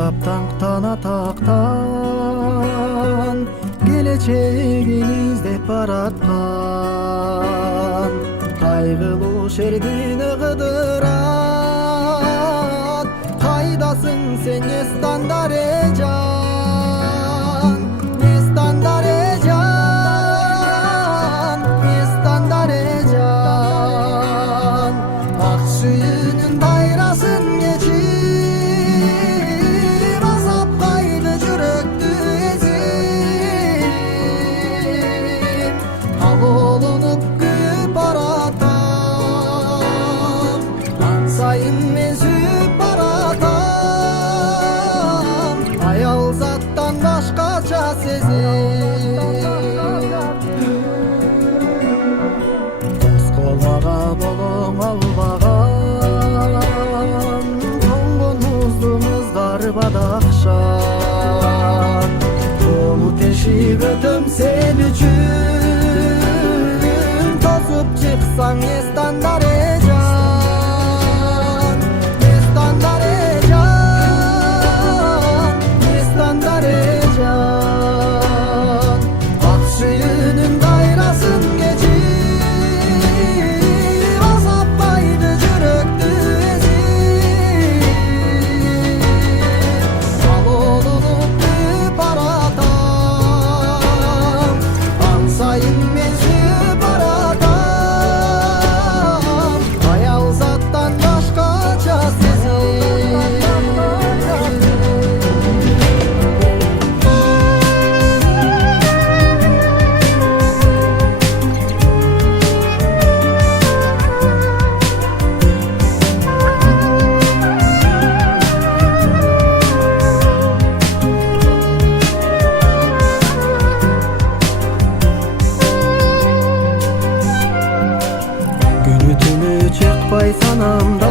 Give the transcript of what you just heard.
таптан атактан келечегин издеп бараткан кайгылуу шердин ыгыдырат. Кайдасың сен эстан дарежан, эстан дарежан, эстан дарежан. Ак сүйүүнүн дайрасын кечип азап кайды жүрөктү эзип, ал олонуп күйүп баратам. Ан сайын мен сүйүп баратам, аял заттан башкача сезим. Дос колмага болоң албаган, тоңгон муздун ызгары бадакшан. Жолу тешип өтөм сен үчүн, тосуп чыксаң эстан дарежан, эстан дарежан, эстан дарежан. Ак сүйүүнүн дайрасын кечип азап кайды жүрөктү эзип, ал олонуп күйүп баратам. Ан сайын мен сүйүп баратам, аял заттан башкача сезим. Күнү түнү чыкпай санамда